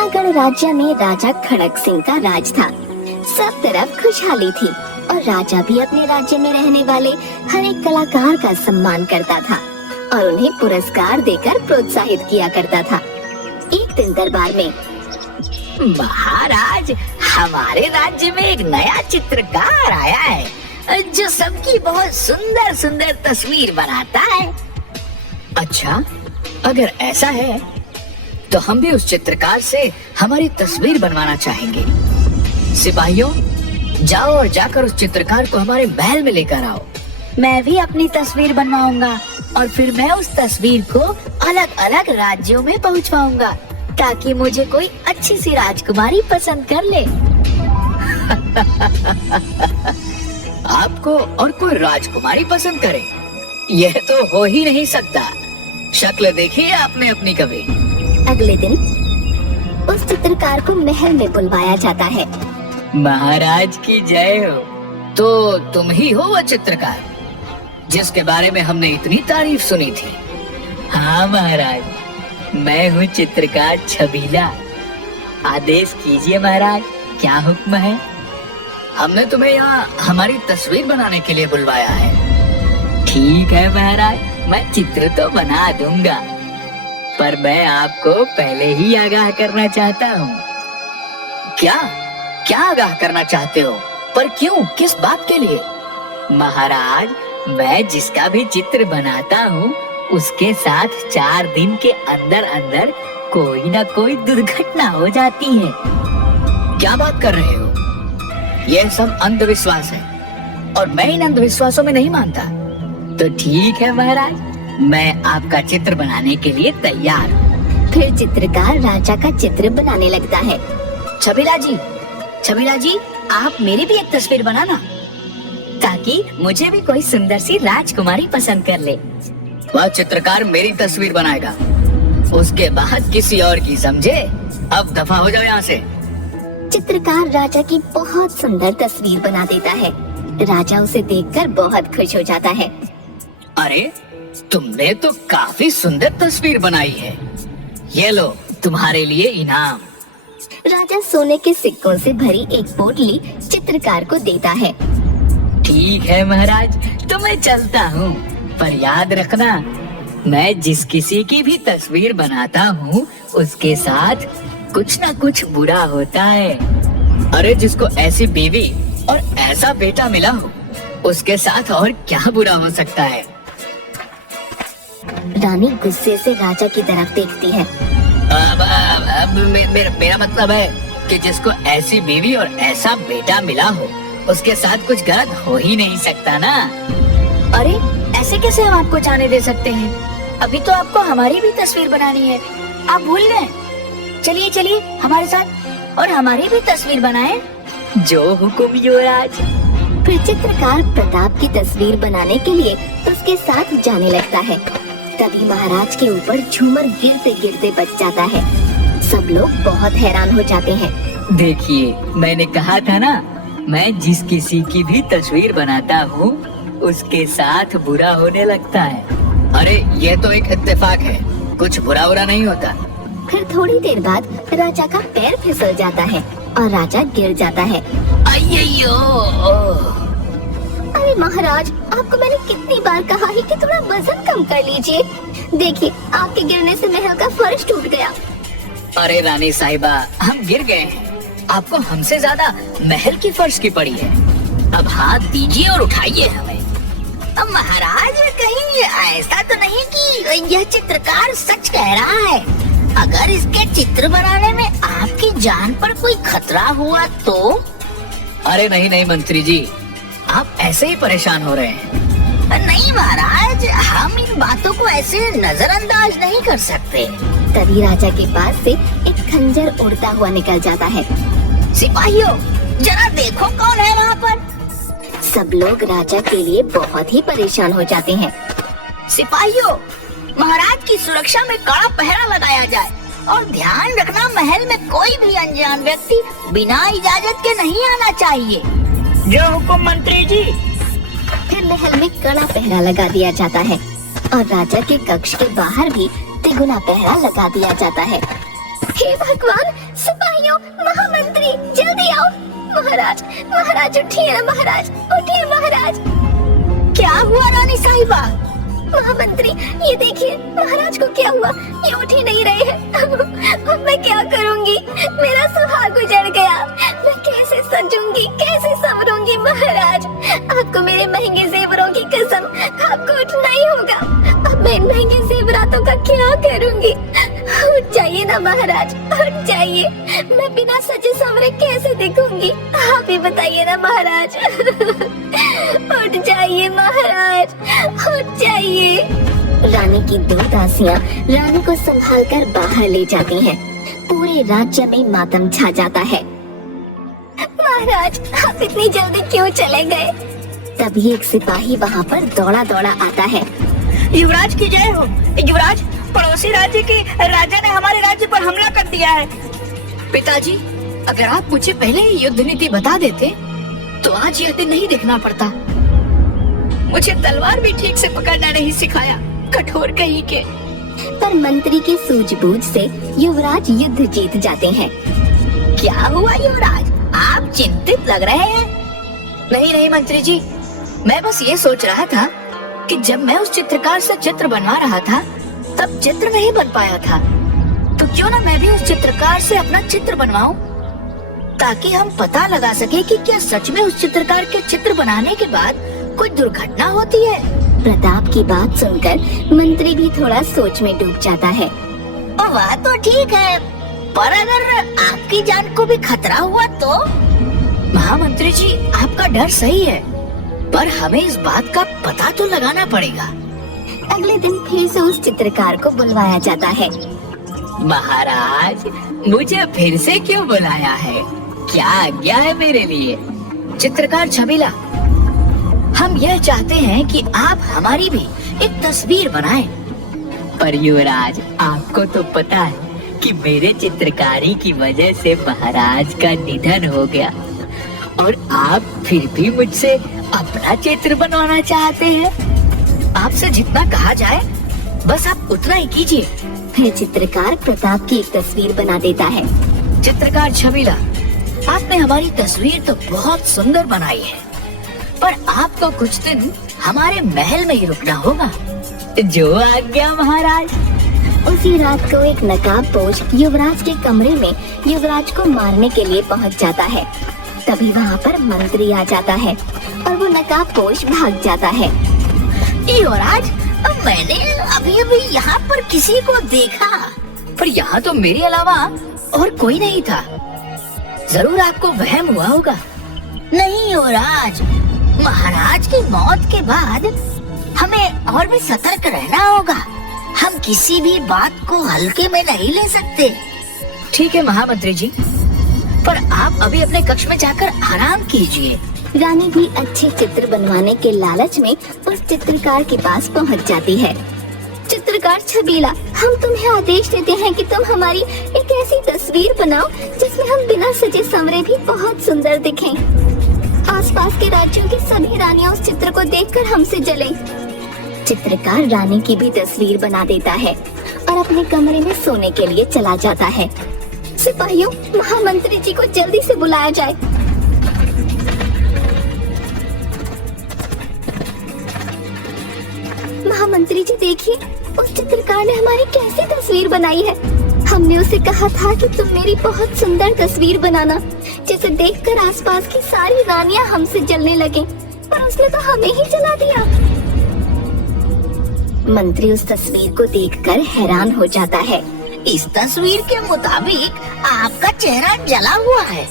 जूनागढ़ राज्य में राजा खड़क सिंह का राज था। सब तरफ खुशहाली थी और राजा भी अपने राज्य में रहने वाले हर एक कलाकार का सम्मान करता था और उन्हें पुरस्कार देकर प्रोत्साहित किया करता था। एक दिन दरबार में, महाराज, हमारे राज्य में एक नया चित्रकार आया है जो सबकी बहुत सुंदर सुंदर तस्वीर बनाता है। अच्छा, अगर ऐसा है तो हम भी उस चित्रकार से हमारी तस्वीर बनवाना चाहेंगे। सिपाहियों, जाओ और जाकर उस चित्रकार को हमारे महल में लेकर आओ। मैं भी अपनी तस्वीर बनवाऊंगा और फिर मैं उस तस्वीर को अलग अलग राज्यों में पहुंचवाऊंगा ताकि मुझे कोई अच्छी सी राजकुमारी पसंद कर ले। आपको और कोई राजकुमारी पसंद करे? यह तो हो ही नहीं सकता। शक्ल देखी है आपने अपनी कभी? अगले दिन उस चित्रकार को महल में बुलवाया जाता है। महाराज की जय हो। तो तुम ही हो वह चित्रकार जिसके बारे में हमने इतनी तारीफ सुनी थी? हाँ महाराज, मैं हूँ चित्रकार छबीला। आदेश कीजिए महाराज, क्या हुक्म है? हमने तुम्हें यहाँ हमारी तस्वीर बनाने के लिए बुलवाया है। ठीक है महाराज, मैं चित्र तो बना दूंगा, पर मैं आपको पहले ही आगाह करना चाहता हूँ। क्या क्या आगाह करना चाहते हो? पर क्यों, किस बात के लिए? महाराज, मैं जिसका भी चित्र बनाता हूँ उसके साथ 4 दिन के अंदर अंदर कोई ना कोई दुर्घटना हो जाती है। क्या बात कर रहे हो? यह सब अंधविश्वास है और मैं इन अंधविश्वासों में नहीं मानता। तो ठीक है महाराज, मैं आपका चित्र बनाने के लिए तैयार हूँ। फिर चित्रकार राजा का चित्र बनाने लगता है। छबीला जी, आप मेरी भी एक तस्वीर बनाना ताकि मुझे भी कोई सुंदर सी राजकुमारी पसंद कर ले। वह चित्रकार मेरी तस्वीर बनाएगा, उसके बाद किसी और की, समझे? अब दफा हो जाओ यहाँ से। चित्रकार राजा की बहुत सुंदर तस्वीर बना देता है। राजा उसे देखकर बहुत खुश हो जाता है। अरे, तुमने तो काफी सुंदर तस्वीर बनाई है। ये लो तुम्हारे लिए इनाम। राजा सोने के सिक्कों से भरी एक पोटली चित्रकार को देता है। ठीक है महाराज, तो मैं चलता हूँ, पर याद रखना, मैं जिस किसी की भी तस्वीर बनाता हूँ उसके साथ कुछ न कुछ बुरा होता है। अरे, जिसको ऐसी बीवी और ऐसा बेटा मिला हो उसके साथ और क्या बुरा हो सकता है? रानी गुस्से से राजा की तरफ देखती है। मेरा मतलब है कि जिसको ऐसी बीवी और ऐसा बेटा मिला हो उसके साथ कुछ गलत हो ही नहीं सकता ना। अरे, ऐसे कैसे हम आपको जाने दे सकते हैं? अभी तो आपको हमारी भी तस्वीर बनानी है, आप भूल गए? चलिए हमारे साथ और हमारी भी तस्वीर बनाएं। जो हुकुम युवराज। फिर चित्रकार प्रताप की तस्वीर बनाने के लिए उसके साथ जाने लगता है। तभी महाराज के ऊपर झूमर गिरते गिरते बच जाता है। सब लोग बहुत हैरान हो जाते हैं। देखिए, मैंने कहा था ना, मैं जिस किसी की भी तस्वीर बनाता हूँ उसके साथ बुरा होने लगता है। अरे, ये तो एक इत्तेफाक है, कुछ बुरा नहीं होता। फिर थोड़ी देर बाद राजा का पैर फिसल जाता है और राजा गिर जाता है। अय्यो! अरे महाराज, आपको मैंने कितनी बार कहा है कि थोड़ा वजन कम कर लीजिए। देखिए, आपके गिरने से महल का फर्श टूट गया। अरे रानी साहिबा, हम गिर गए हैं, आपको हमसे ज्यादा महल की फर्श की पड़ी है। अब हाथ दीजिए और उठाइए हमें। अब महाराज, कहीं ऐसा तो नहीं कि यह चित्रकार सच कह रहा है? अगर इसके चित्र बनाने में आपकी जान पर कोई खतरा हुआ तो? अरे नहीं मंत्री जी, आप ऐसे ही परेशान हो रहे हैं। नहीं महाराज, हम इन बातों को ऐसे नजरअंदाज नहीं कर सकते। तभी राजा के पास से एक खंजर उड़ता हुआ निकल जाता है। सिपाहियों, जरा देखो कौन है वहाँ पर। सब लोग राजा के लिए बहुत ही परेशान हो जाते हैं। सिपाहियों, महाराज की सुरक्षा में कड़ा पहरा लगाया जाए और ध्यान रखना, महल में कोई भी अनजान व्यक्ति बिना इजाजत के नहीं आना चाहिए। जो हुकुम मंत्री जी। फिर महल में कड़ा पहरा लगा दिया जाता है और राजा के कक्ष के बाहर भी तिगुना पहरा लगा दिया जाता है। हे भगवान, सिपाहियों, महामंत्री, जल्दी आओ। महाराज, महाराज उठिए ना महाराज, उठिए महाराज। क्या हुआ रानी साहिबा? महामंत्री, ये देखिए महाराज को क्या हुआ, ये उठ ही नहीं रहे हैं। अब मैं क्या करूंगी, मेरा सुहाग उजड़ गया, मैं कैसे सजूंगी, कैसे संवरूंगी। महाराज, आपको मेरे महंगे जेवरों की कसम, आपको उठना ही होगा। अब मैं इन महंगे जेवरातों का क्या करूंगी। उठ जाइए ना महाराज, उठ जाइए, मैं बिना सजे संवरे कैसे दिखूंगी, आप ही बताइए ना महाराज। उठ जाइए महाराज, उठ जाइए। रानी की दो दासियां रानी को संभालकर बाहर ले जाती हैं। पूरे राज्य में मातम छा जाता है। महाराज, आप इतनी जल्दी क्यों चले गए? तभी एक सिपाही वहाँ पर दौड़ा दौड़ा आता है। युवराज की जय हो। युवराज, पड़ोसी राज्य के राजा ने हमारे राज्य पर हमला कर दिया है। पिताजी, अगर आप मुझे पहले ही युद्ध नीति बता देते तो आज यह दिन नहीं देखना पड़ता। मुझे तलवार भी ठीक से पकड़ना नहीं सिखाया, कठोर कहीं के। पर मंत्री की सूझबूझ से युवराज युद्ध जीत जाते हैं। क्या हुआ युवराज, आप चिंतित लग रहे हैं? नहीं मंत्री जी, मैं बस ये सोच रहा था कि जब मैं उस चित्रकार से चित्र बनवा रहा था तब चित्र नहीं बन पाया था, तो क्यों ना मैं भी उस चित्रकार से अपना चित्र बनवाऊं, ताकि हम पता लगा सके कि क्या सच में उस चित्रकार के चित्र बनाने के बाद कोई दुर्घटना होती है। प्रताप की बात सुनकर मंत्री भी थोड़ा सोच में डूब जाता है। वह तो ठीक है, पर अगर आपकी जान को भी खतरा हुआ तो? महामंत्री जी, आपका डर सही है, पर हमें इस बात का पता तो लगाना पड़ेगा। अगले दिन फिर से उस चित्रकार को बुलवाया जाता है। महाराज, मुझे फिर से क्यों बुलाया है, क्या आज्ञा है मेरे लिए? चित्रकार छबीला, हम यह चाहते हैं कि आप हमारी भी एक तस्वीर बनाएं। पर युवराज, आपको तो पता है कि मेरे चित्रकारी की वजह से महाराज का निधन हो गया, और आप फिर भी मुझसे अपना चित्र बनवाना चाहते हैं। आपसे जितना कहा जाए बस आप उतना ही कीजिए। फिर चित्रकार प्रताप की एक तस्वीर बना देता है। चित्रकार छबीला, आपने हमारी तस्वीर तो बहुत सुंदर बनाई है, पर आपको कुछ दिन हमारे महल में ही रुकना होगा। जो आज्ञा महाराज। उसी रात को एक नकाबपोश युवराज के कमरे में युवराज को मारने के लिए पहुंच जाता है। तभी वहाँ पर मंत्री आ जाता है और वो नकाबपोश भाग जाता है। युवराज, मैंने अभी यहाँ पर किसी को देखा, पर यहाँ तो मेरे अलावा और कोई नहीं था। जरूर आपको वहम हुआ होगा। नहीं युवराज, महाराज की मौत के बाद हमें और भी सतर्क रहना होगा। हम किसी भी बात को हल्के में नहीं ले सकते। ठीक है महामंत्री जी, पर आप अभी अपने कक्ष में जाकर आराम कीजिए। रानी भी अच्छे चित्र बनवाने के लालच में उस चित्रकार के पास पहुंच जाती है। चित्रकार छबीला, हम तुम्हें आदेश देते हैं कि तुम हमारी एक ऐसी तस्वीर बनाओ जिसमें हम बिना सजे संवरे भी बहुत सुंदर दिखें। आसपास के राज्यों की सभी रानियां उस चित्र को देखकर हमसे जलें। चित्रकार रानी की भी तस्वीर बना देता है और अपने कमरे में सोने के लिए चला जाता है। सिपाहियों, महामंत्री जी को जल्दी से बुलाया जाए। महामंत्री जी देखिए, उस चित्रकार ने हमारी कैसी तस्वीर बनाई है। हमने उसे कहा था कि तुम मेरी बहुत सुंदर तस्वीर बनाना, जिसे देखकर आसपास की सारी रानियां हमसे जलने लगे, पर उसने तो हमें ही जला दिया। मंत्री उस तस्वीर को देखकर हैरान हो जाता है। इस तस्वीर के मुताबिक आपका चेहरा जला हुआ है,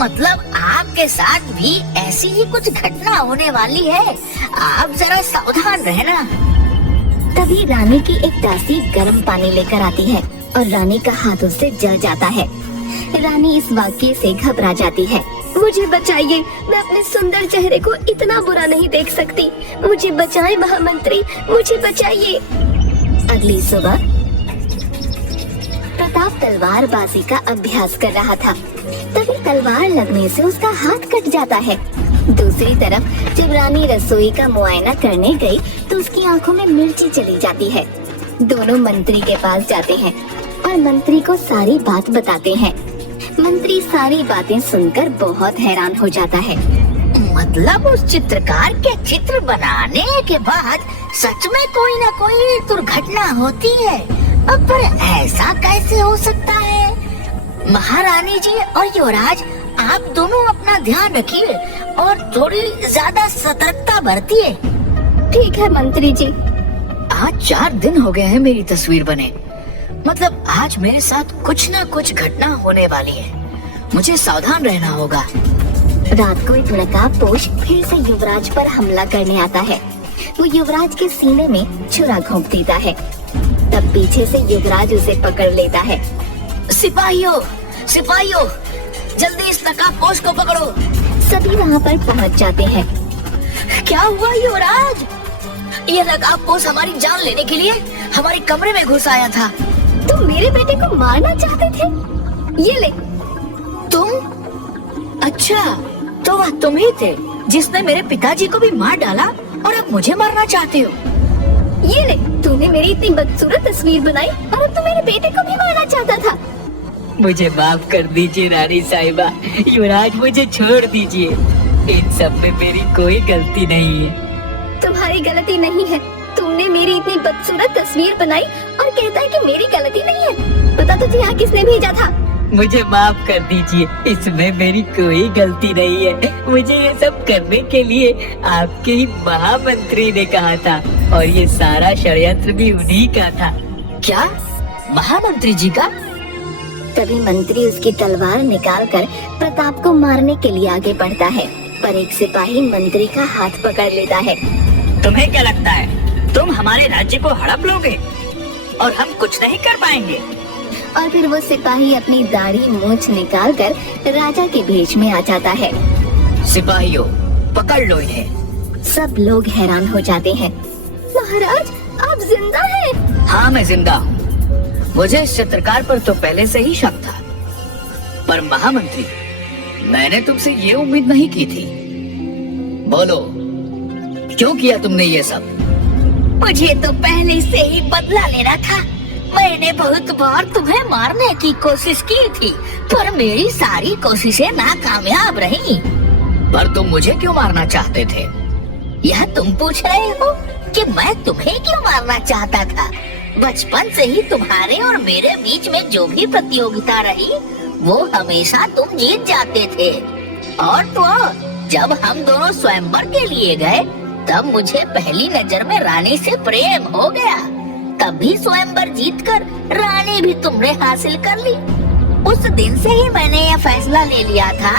मतलब आपके साथ भी ऐसी ही कुछ घटना होने वाली है। आप जरा सावधान रहना। तभी रानी की एक दासी गर्म पानी लेकर आती है और रानी का हाथ उससे जल जाता है। रानी इस वाक्य से घबरा जाती है। मुझे बचाइए, मैं अपने सुंदर चेहरे को इतना बुरा नहीं देख सकती। मुझे बचाएं महामंत्री, मुझे बचाइए। अगली सुबह प्रताप तलवारबाजी का अभ्यास कर रहा था। तभी तलवार लगने से उसका हाथ कट जाता है। दूसरी तरफ जब रानी रसोई का मुआयना करने गई तो उसकी आंखों में मिर्ची चली जाती है। दोनों मंत्री के पास जाते हैं और मंत्री को सारी बात बताते हैं। मंत्री सारी बातें सुनकर बहुत हैरान हो जाता है। मतलब उस चित्रकार के चित्र बनाने के बाद सच में कोई न कोई दुर्घटना होती है। अब पर ऐसा कैसे हो सकता है? महारानी जी और युवराज, आप दोनों अपना ध्यान रखिए और थोड़ी ज्यादा सतर्कता बरतिए। ठीक है मंत्री जी। आज 4 दिन हो गए हैं मेरी तस्वीर बने। मतलब आज मेरे साथ कुछ ना कुछ घटना होने वाली है। मुझे सावधान रहना होगा। रात को एक नकाबपोश फिर से युवराज पर हमला करने आता है। वो युवराज के सीने में छुरा घोंप देता है। तब पीछे से युवराज उसे पकड़ लेता है। सिपाहियों, सिपाहियों, जल्दी इस नकाबपोश को पकड़ो। सभी वहाँ पर पहुँच जाते हैं। क्या हुआ युवराज? ये नकाबपोश हमारी जान लेने के लिए हमारे कमरे में घुस आया था। तुम मेरे बेटे को मारना चाहते थे? ये ले। तुम? अच्छा, तो वह तुम ही थे जिसने मेरे पिताजी को भी मार डाला और अब मुझे मारना चाहते हो। ये ले, तूने मेरी इतनी बदसूरत तस्वीर बनाई और अब तू मेरे बेटे को भी मारना चाहता था। मुझे माफ कर दीजिए रानी साहिबा। युवराज, मुझे छोड़ दीजिए। इन सब में मेरी कोई गलती नहीं है। तुम्हारी गलती नहीं है। तुमने मेरी इतनी बदसूरत तस्वीर बनाई और कहता है कि मेरी गलती नहीं है। पता तुझे यहाँ किसने भेजा था? मुझे माफ कर दीजिए, इसमें मेरी कोई गलती नहीं है। मुझे ये सब करने के लिए आपके ही महामंत्री ने कहा था और ये सारा षड्यंत्र भी उन्हीं का था। क्या? महामंत्री जी का? तभी मंत्री उसकी तलवार निकालकर प्रताप को मारने के लिए आगे बढ़ता है, पर एक सिपाही मंत्री का हाथ पकड़ लेता है। तुम्हें क्या लगता है तुम हमारे राज्य को हड़प लोगे और हम कुछ नहीं कर पाएंगे? और फिर वो सिपाही अपनी दाढ़ी मूंछ निकालकर राजा के भेष में आ जाता है। सिपाहियों, पकड़ लो इन्हें। सब लोग हैरान हो जाते हैं। महाराज, आप जिंदा हैं? हाँ, मैं जिंदा हूँ। मुझे इस चित्रकार पर तो पहले से ही शक था, पर महामंत्री, मैंने तुमसे ये उम्मीद नहीं की थी। बोलो, क्यों किया तुमने ये सब? मुझे तो पहले से ही बदला लेना था। मैंने बहुत बार तुम्हें मारने की कोशिश की थी, पर मेरी सारी कोशिशें नाकामयाब रही। पर तुम मुझे क्यों मारना चाहते थे? यह तुम पूछ रहे हो कि मैं तुम्हें क्यों मारना चाहता था? बचपन से ही तुम्हारे और मेरे बीच में जो भी प्रतियोगिता रही, वो हमेशा तुम जीत जाते थे। और तो जब हम दोनों स्वयंवर के लिए गए, तब मुझे पहली नजर में रानी से प्रेम हो गया। तभी स्वयंवर जीतकर रानी भी तुमने हासिल कर ली। उस दिन से ही मैंने यह फैसला ले लिया था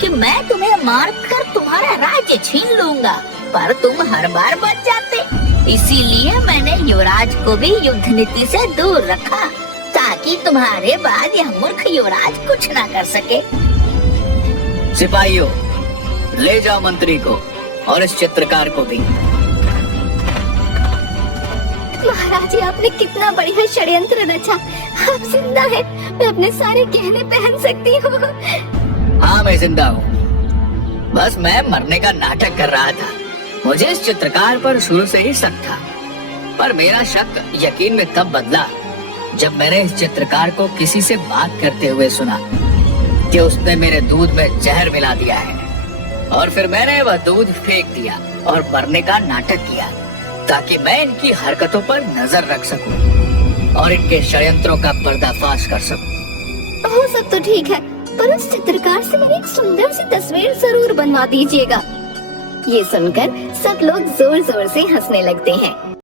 कि मैं तुम्हें मारकर तुम्हारा राज्य छीन लूंगा, पर तुम हर बार बच जाते। इसीलिए मैंने युवराज को भी युद्ध नीति से दूर रखा, ताकि तुम्हारे बाद यह मूर्ख युवराज कुछ ना कर सके। सिपाहियों, ले जाओ मंत्री को और इस चित्रकार को भी। महाराज जी, आपने कितना बढ़िया षड्यंत्र रचा। आप जिंदा हैं। मैं अपने सारे गहने पहन सकती हूँ। हाँ, मैं जिंदा हूँ। बस मैं मरने का नाटक कर रहा था। मुझे इस चित्रकार पर शुरू से ही शक था, पर मेरा शक यकीन में तब बदला जब मैंने इस चित्रकार को किसी से बात करते हुए सुना कि उसने मेरे दूध में जहर मिला दिया है, और फिर मैंने वह दूध फेंक दिया और मरने का नाटक किया, ताकि मैं इनकी हरकतों पर नजर रख सकूं और इनके षड्यंत्रों का पर्दाफाश कर सकूं। वो सब तो ठीक है, पर उस चित्रकार से मेरी एक सुंदर सी तस्वीर जरूर बनवा दीजिएगा। ये सुनकर सब लोग जोर जोर से हंसने लगते हैं।